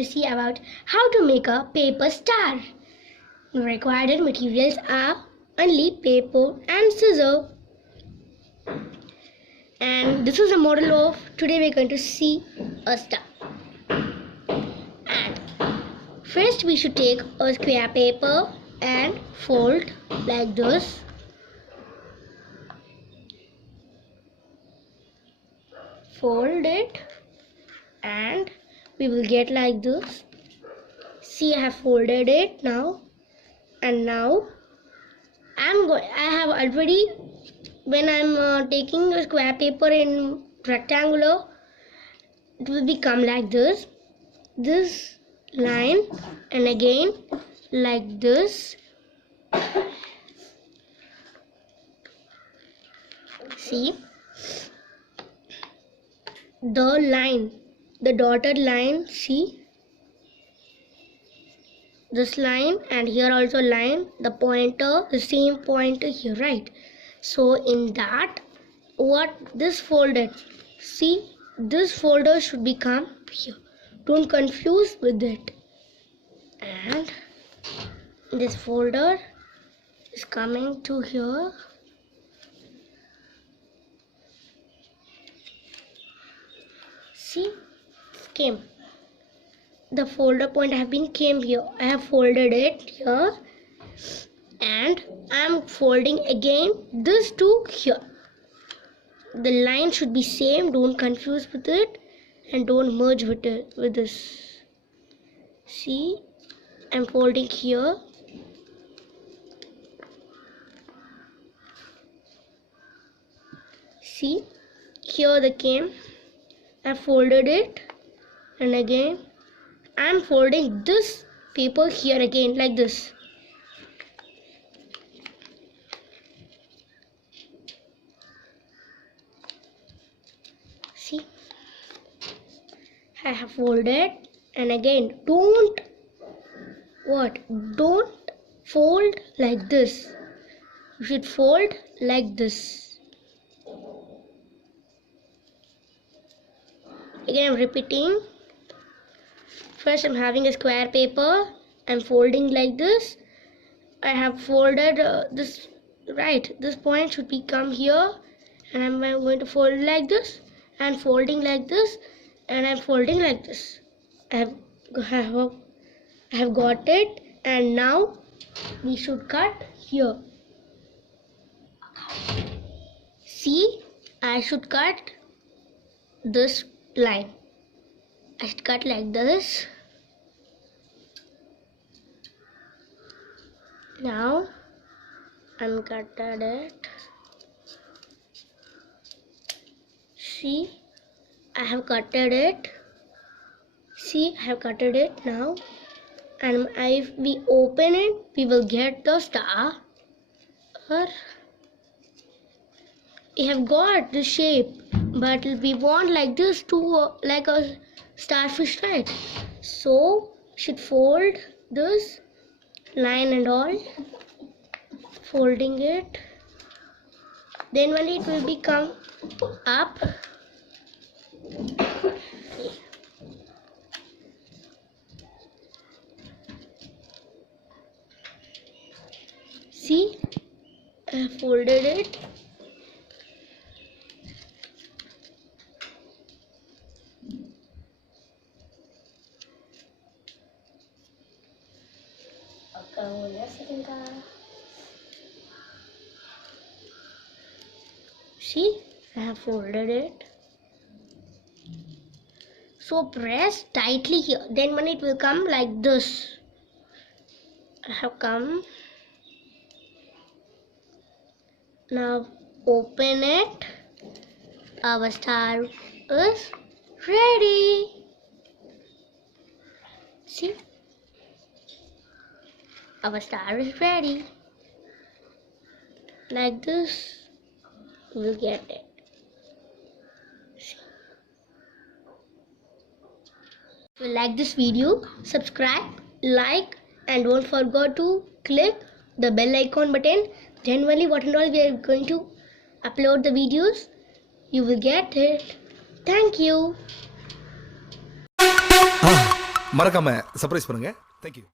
to see about how to make a paper star. The required materials are only paper and scissor. And this is a model of today we're going to see a star. And first we should take a square paper and fold like this. Fold it and we will get like this. See, I have folded it now, and now I have already, when I'm taking a square paper in rectangular, it will become like this line, and again like this. See, the dotted line, see this line, and here also line, the pointer, the same pointer here, right? So in that, what this folded, see, this folder should become here, don't confuse with it, and this folder is coming to here. See, came. The folder point have been came here. I have folded it here, and I am folding again this to here. The line should be same. Don't confuse with it, and don't merge with it with this. See, I am folding here. See, here the came. I folded it, and again I am folding this paper here again like this. See, I have folded, and again don't fold like this. You should fold like this. Again I'm repeating. First I'm having a square paper, I'm folding like this. I have folded this, right, this point should become here, and I'm going to fold like this, and folding like this, and I'm folding like this. I have got it, and now we should cut here. See, I should cut this line. I should cut like this. Now I'm cutted it. See, I have cutted it. See, I have cutted it now. And if we open it, we will get the star. Or we have got the shape, but we want like this to like a starfish, right? So should fold this line and all, folding it, then when it will become up, see, I have folded it. See, I have folded it. So press tightly here, then when it will come like this. I have come. Now open it. Our star is ready. See, our star is ready. Like this, we'll get it. See. If you like this video, subscribe, like, and don't forget to click the bell icon button. Generally, what and all we are going to upload the videos, you will get it. Thank you. மறக்காமல் surprise பண்ணுங்கள். Thank you.